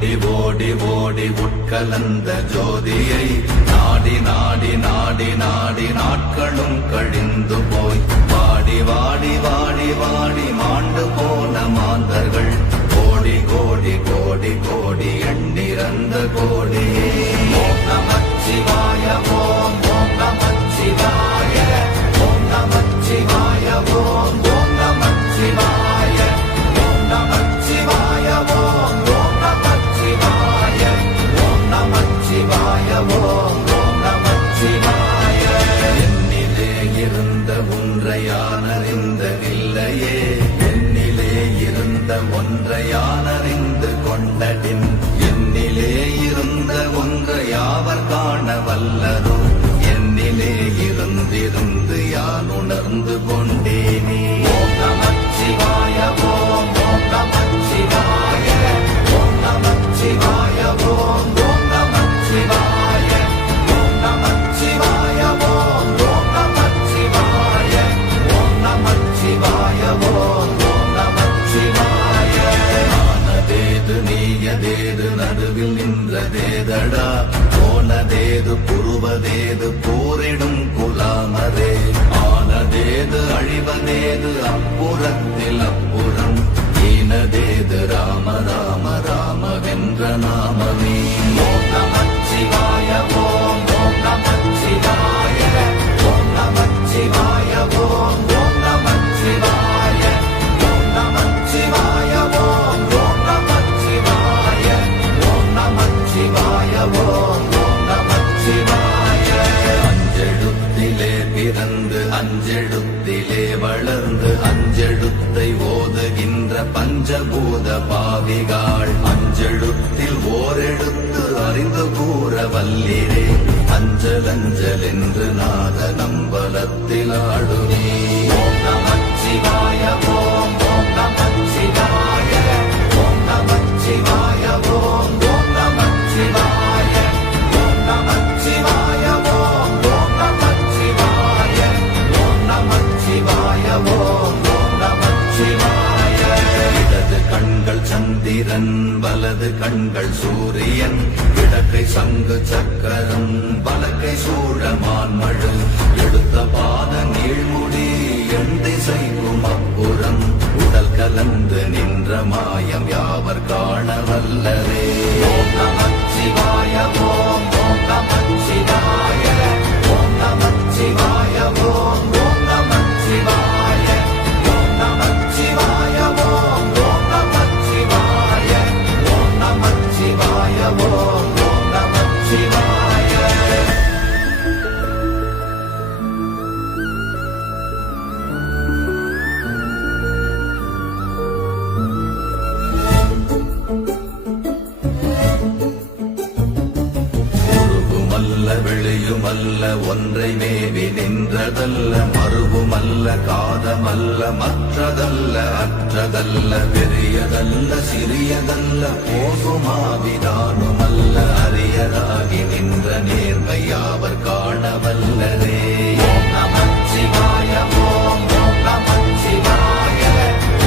ஓடி ஓடி ஓடி உட்கலந்த ஜோதியை நாடி நாடி நாடி நாடி நாட்களும் கழிந்து போய் வாடி வாடி வாடி வாடி மாண்டு போன மாந்தர்கள் கோடி கோடி கோடி கோடி எண்ணிறந்த கோடி. ஓம் நமச்சிவாய ஓம் ஓம் நமச்சிவாய ஓம் நமச்சிவாய ஓம் ஓம் நமச்சிவாய ஓம் நமச்சிவாய ஓம் ஓம் நமச்சிவாய ஓம் நமச்சிவாய ஓம் ஓம் நமச்சிவாய. என்னிலே இருந்த ஒன்றையானறிந்ததில்லையே என்னிலே இருந்த ஒன்றையானறிந்து கொண்டடின் என்னிலே இருந்த ஒன்றை யாவர் காண வல்லதோ என்னிலே இருந்திருந்து யான் உணர்ந்து கொண்டேனே. ஓம் நமச்சிவாய ஓம் ஓம் நமச்சிவாய ஓம் நமச்சிவாய ஓம் ஓம் நமச்சிவாய ஓம் நமச்சிவாய ஓம் ஓம் நமச்சிவாய ஓம் நமச்சிவாய ஓம் ஓம் நமச்சிவாய. ஆனதேது நீயதேது நடுவில் நின்றதேதடா போனதேது புருவதேது போரிடும் குலாமதே ஆனதேது அழிவதேது அப்புறத்தில் அப்புறம் ஈனதேது ராம ராம ராமவென்ற நாமமே. ஓம் நமச்சிவாய ஓம் ஓம் நமச்சிவாய ஓம் நமச்சிவாய ஓம் ஓம் நமச்சிவாய ஓம் நமச்சிவாய ஓம் ஓம் நமச்சிவாய ஓம் நமச்சிவாய ஓம் ஓம் நமச்சிவாய. அஞ்செழுத்திலே பிறந்து அஞ்செழுத்திலே வளர்ந்து அஞ்செழுத்தை ஓதுகின்ற பஞ்சபூத பாவிகாள் அஞ்செழுத்தில் ஓரெழுத்து அறிந்து கூற வல்லிரே அஞ்சல் அஞ்சல் என்று நாத நம்பலத்தில் ஆடுவே. ஓம் நமச்சிவாய ஓம் ஓம் நமச்சிவாய ஓம் நமச்சிவாய ஓம் ஓம் நமச்சிவாய ஓம் நமச்சிவாய ஓம் ஓம் நமச்சிவாய ஓம் நமச்சிவாய ஓம் ஓம் நமச்சிவாய. இடது கண்கள் சந்திரன் வலது கண்கள் சூரியன் இடக்கை சங்கு சக்கரம் வலக்கை சூழமான்மழு எடுத்த பாத நீழ்முடி எண் திசைக்கும் அப்புறம் உடல் கலந்து நின்ற மாயம் யாவர் காண வல்லரே. ஓம் நமச்சிவாய ஓம் ஓம் நமச்சிவாய ஓம் நமச்சிவாய ஓம் ஓம் நமச்சிவாய ஓம் நமச்சிவாய ஓம் ஓம் நமச்சிவாய ஓம் நமச்சிவாய ஓம் ஓம் நமச்சிவாய. உருவுமல்ல வெளியுமல்ல ஒன்றை மேவி நின்றதல்ல மறுவுமல்ல காதமல்ல மற்றதல்ல அற்றதல்ல பெரியதல்ல சிறியதல்ல போகுமாவிதானுமல்ல அரியதாகி நின்ற நேர்மை யாவர் காண வல்லரே. ஓம் நமச்சிவாய ஓம் ஓம் நமச்சிவாய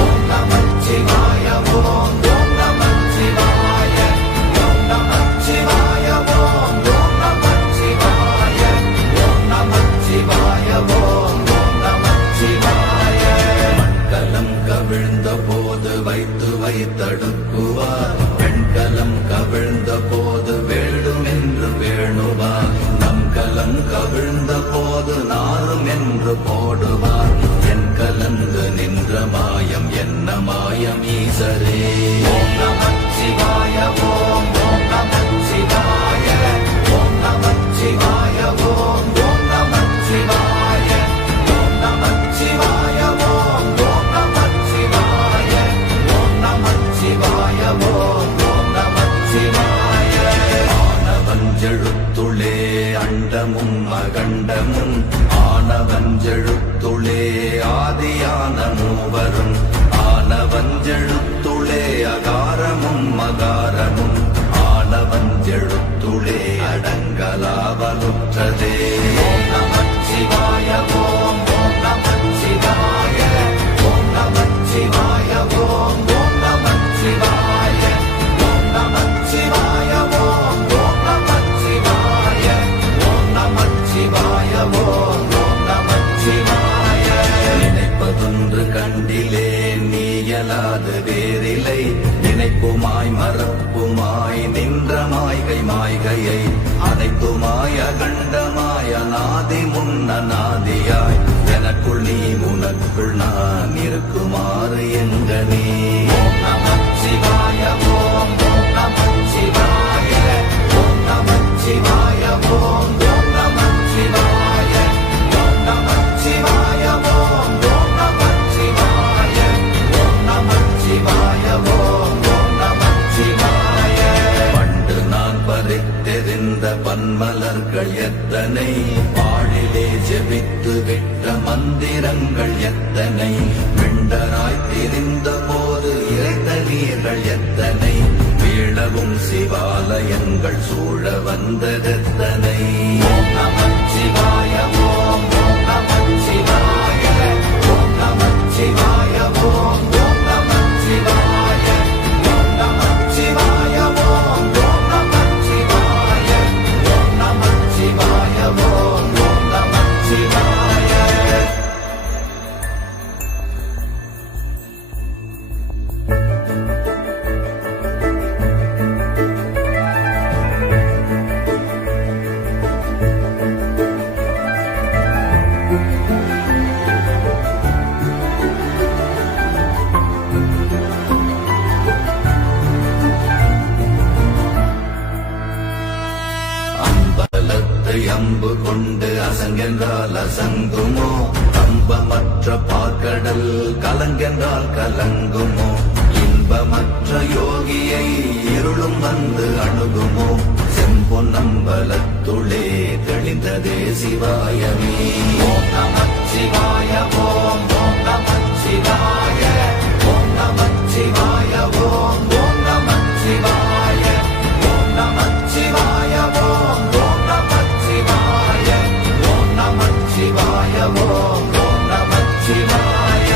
ஓம் நமச்சிவாய ஓம் ஓம் நமச்சிவாய ஓம் நமச்சிவாய ஓம் ஓம் நமச்சிவாய ஓம் நமச்சிவாய ஓம் ஓம் நமச்சிவாய. மண்கலம் கவிழ்ந்த போது வைத்து வைத்தடுக்குவார் பெண்கலம் கவிழ்ந்த போது வேடும் என்று வேணுவார் நம் கலம் கவிழ்ந்த போது நாரும் என்று போடுவார் என் கலந்து நின்ற மாயம் என்ன மாயம் ஈசரே. ஓம் நமச்சிவாய ஓம் ஓம் நமச்சிவாய ஓம் நமச்சிவாய ஓம் ஓம் நமச்சிவாய ஓம் நமச்சிவாய ஓம் ஓம் நமச்சிவாய ஓம் நமச்சிவாய ஓம் ஓம் நமச்சிவாய. ஆனவஞ்செழுத்துளே அண்டமும் அகண்டமும் ஆனவஞ்செழுத்துளே ஆதியான மூவரும் ஆனவஞ்செழுத்துளே அகாரமும் மகாரமும் ஆனவஞ்செழுத்துளே அடங்கலாவலுற்றதே. ஓம் நமச்சிவாய ஓம் ஓம் நமச்சிவாய ஓம் நமச்சிவாய ஓம் ஓம் நமச்சிவாய ஓம் நமச்சிவாய ஓம் நமச்சிவாய. நினைப்பதொன்று கண்டிலே நீயலாது வேறில்லை, நினைப்புமாய் மறப்புமாய் நின்ற மாய்கை மாய்கையை அனைத்துமாய் அகண்டமாய் அநாதி முன்னநாதியாய் எனக்குள் நீ உனக்குள் நான் இருக்குமாறு எங்க நீ. ஓம் நமச்சிவாய ஓம் நமச்சிவாய ஓம் நமச்சிவாய ஓம் நமச்சிவாய ஓம் நமச்சிவாய ஓம் நமச்சிவாய ஓம் நமச்சிவாய ஓம் நமச்சிவாய. பண்டு நான் பறித்தெறிந்த பன்மலர்கள் எத்தனை, பாழிலே ஜெபித்து விட்ட மந்திரங்கள் எத்தனை, விண்டராய் திரிந்த போது இறைத்த நீர்கள் எத்தனை, வீழவும் சிவாலயங்கள் சூழ வந்ததெத்தனை. ஓம் நமச்சிவாய ஓம் நமச்சிவாய ஓம் நமச்சிவாய ஓம் நமச்சிவாய ஓம் நமச்சிவாய ஓம் நமச்சிவாய ஓம் நமச்சிவாய ஓம் நமச்சிவாய. அம்பலத்தை அம்பு கொண்டு அசங்கென்றால் அசங்குமோ, கம்பமற்ற பாக்கடல் கலங்கென்றால் கலங்குமோ, இன்பமற்ற யோகியை இருளும் வந்து அணுகுமோ, செம்பொன்னம்பலத்துளே தெளிந்ததே சிவாயமே. ஓம் நமச்சிவாய ஓம் நமச்சிவாய ஓம் நமச்சிவாய ஓம் நமச்சிவாய ஓம் நமச்சிவாய ஓம் நமச்சிவாய ஓம் நமச்சிவாய ஓம் நமச்சிவாய.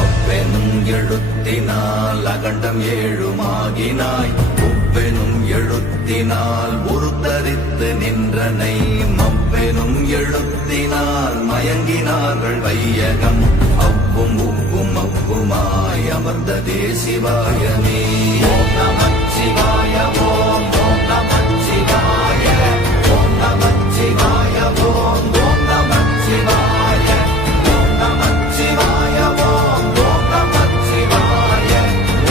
அப்பெனும் எழுத்தினால் அகண்டம் ஏழுமாகினாய், உப்பெனும் எழுத்தினால் உருத்தரித்து நின்றனை, மப்பெனும் எழுத்தினால் மயங்கினார்கள் வையகம், அவ்வும் உப்பும் அப்புமாய் அமர்ந்ததே சிவாயமே. ஓம் நமச்சிவாய ஓம் நமச்சிவாய ஓம் நமச்சிவாய ஓம் நமச்சிவாய ஓம் நமச்சிவாய ஓம் நமச்சிவாய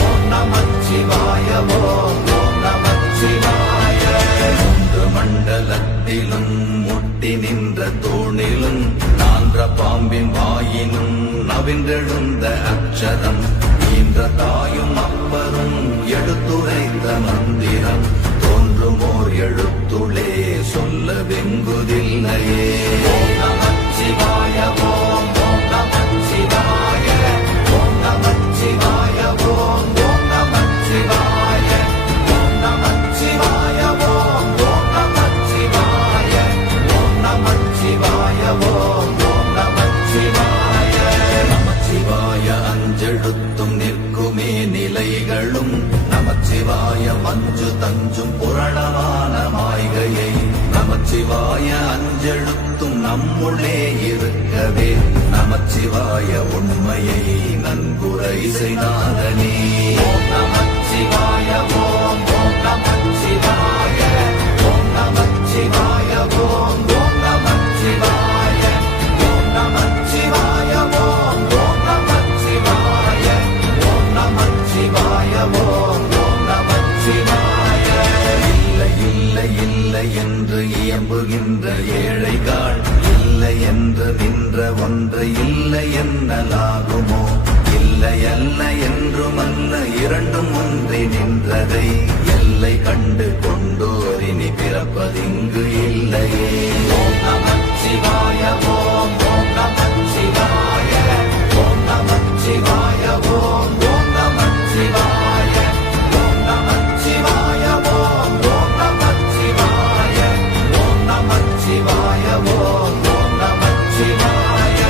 ஓம் நமச்சிவாய ஓம் நமச்சிவாய. மூன்று மண்டலத்திலும் முட்டி நின்ற தூணிலும் நான்ற பாம்பின் வாயினும் நவின்றெழுந்த அக்ஷரம், ஈன்ற தாயும் அப்பரும் எடுத்துரைத்த மந்திரம், தோன்றுமோர் எழுத்துளே சொல்ல வெங்குதில்லையே. ஓம் நமச்சிவாய ஓம் நமச்சிவாய ஓம் நமச்சிவாய ஓம் நமச்சிவாய ஓம் நமச்சிவாய ஓம் நமச்சிவாய ஓம் நமச்சிவாய ஓம் நமச்சிவாய. நமச்சிவாய அஞ்செழுத்தும் நிற்குமே நிலைகளும், நமச்சிவாய மஞ்சு தஞ்சும் புரணமான மாய்கையை, நமச்சிவாய அஞ்செழுத்தும் நம்முள்ளே இருக்கவே, நமச்சிவாய உண்மையை நன்குரை செய்தாதனே. ஓம் நமச்சிவாய ஓம் நமச்சிவாய ஓம் நமச்சிவாய ஓம் நமச்சிவாய ஓம் நமச்சிவாய ஓம் நமச்சிவாய ஓம் நமச்சிவாய ஓம் நமச்சிவாய. இல்லை இல்லை இல்லை என்று இயம்புகின்ற ஏழைகள், இல்லை என்று நின்ற ஒன்று இல்லை என்னலாகுமோ, இல்லை அல்ல என்றுமல்ல இரண்டும் ஒன்றி நின்றதை, எல்லை கண்டு கொண்டோரினி பிறப்பதிங்கு இல்லையே. ஓம் நமச்சிவாய ஓம் நமச்சிவாய ஓம் நமச்சிவாய ஓம் நமச்சிவாய ஓம் நமச்சிவாய ஓம் நமச்சிவாய ஓம் நமச்சிவாய ஓம் நமச்சிவாய.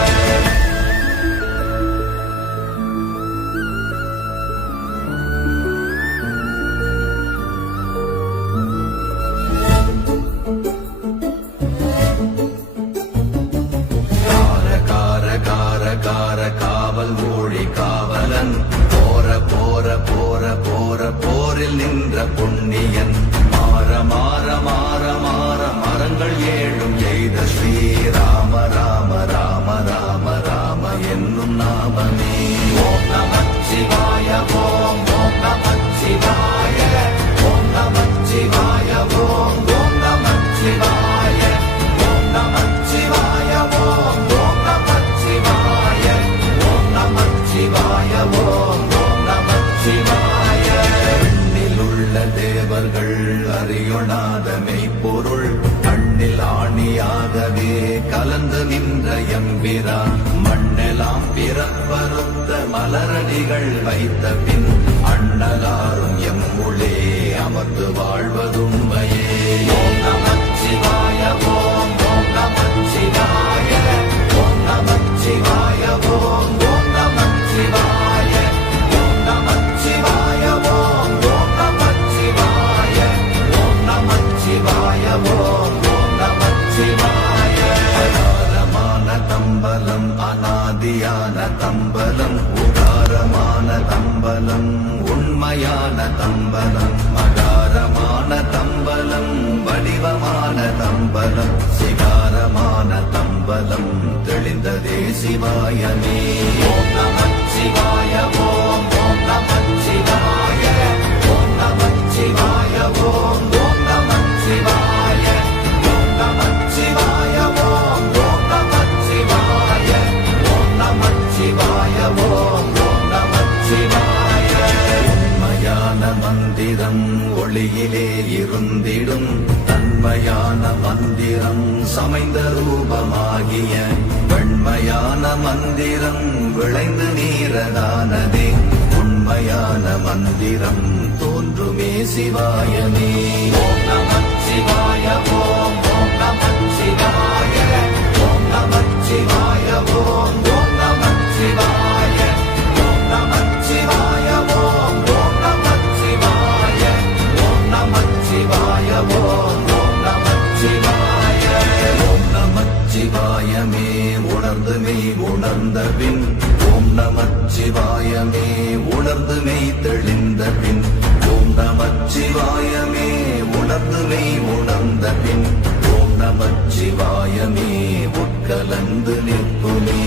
அகார காவல் ஊழி காவலன் போர போர போர போர போரில் நின்ற புண்ணியன் மாற மாற மாற மாற மரங்கள் ஏழும் எய்த ஸ்ரீராம ராம ராம ராம ராம என்னும் நாமமே. ஓம் நமச்சிவாய ஓம் ஓம் நமச்சிவாய ஓம் நமச்சிவாய ஓம் ஓம் நமச்சிவாய ஓம் நமச்சிவாய ஓம் ஓம் நமச்சிவாய ஓம் நமச்சிவாய ஓம் ஓம் நமச்சிவாய. எண்ணிலுள்ள தேவர்கள் அறியொணாத மெய்ப்பொருள் கண்ணில் ஆணியாகவே கலந்து நின்ற எம்பிரா மண்ணெல்லாம் பிறப்பறுத்த மலரடிகள் வைத்த பின் அண்ணலாரும் எம்முளே அமர்ந்து வாழ்வதுண்மையே. ஓம் நமச்சிவாய ஓம் ஓம் நமச்சிவாய ஓம் நமச்சிவாய ஓம் ஓம் நமச்சிவாய ஓம் நமச்சிவாய ஓம் ஓம் நமச்சிவாய ஓம் நமச்சிவாய ஓம் ஓம் நமச்சிவாய. அகாரமான தம்பலம் அநாதியான தம்பலம் உகாரமான தம்பலம் உண்மையான தம்பலம் மகாரமான தம்பலம் வடிவமான தம்பலம் சிகாரமான தம்பலம் தெளிந்ததே சிவாயமே. ஓம் நமச்சிவாய ஓம் ஓம் நமச்சிவாய ஓம் நமச்சிவாய ஓம் ஓம் நமச்சிவாய ஓம் நமச்சிவாய ஓம் ஓம் நமச்சிவாய ஓம் நமச்சிவாய ஓம் ஓம் நமச்சிவாய. உண்மையான மந்திரம் ஒளியிலே இருந்திடும் தன்மையான மந்திரம் சமைந்த ரூபமாகிய வெண்மையான மந்திரம் விளைந்து நீரதானதே உண்மையான மந்திரம் தோன்றுமே சிவாயமே. ஓம் நமச்சிவாய ஓம் ஓம் நமச்சிவாய ஓம் நமச்சிவாய ஓம் ஓம் நமச்சிவாய ஓம் நமச்சிவாய ஓம் ஓம் நமச்சிவாய ஓம் நமச்சிவாய ஓம் ஓம் நமச்சிவாய. ஓம் நமச்சிவாயமே உணர்ந்து மெய் உணர்ந்த பின் ஓம் நமச்சிவாயமே உணர்ந்து மெய் தெளிந்த பின் ஓம் நமச்சிவாயமே உணர்ந்து மெய் உணர்ந்த பின் ஓம் நமச்சிவாயமே உட்கலந்து நிற்குமே.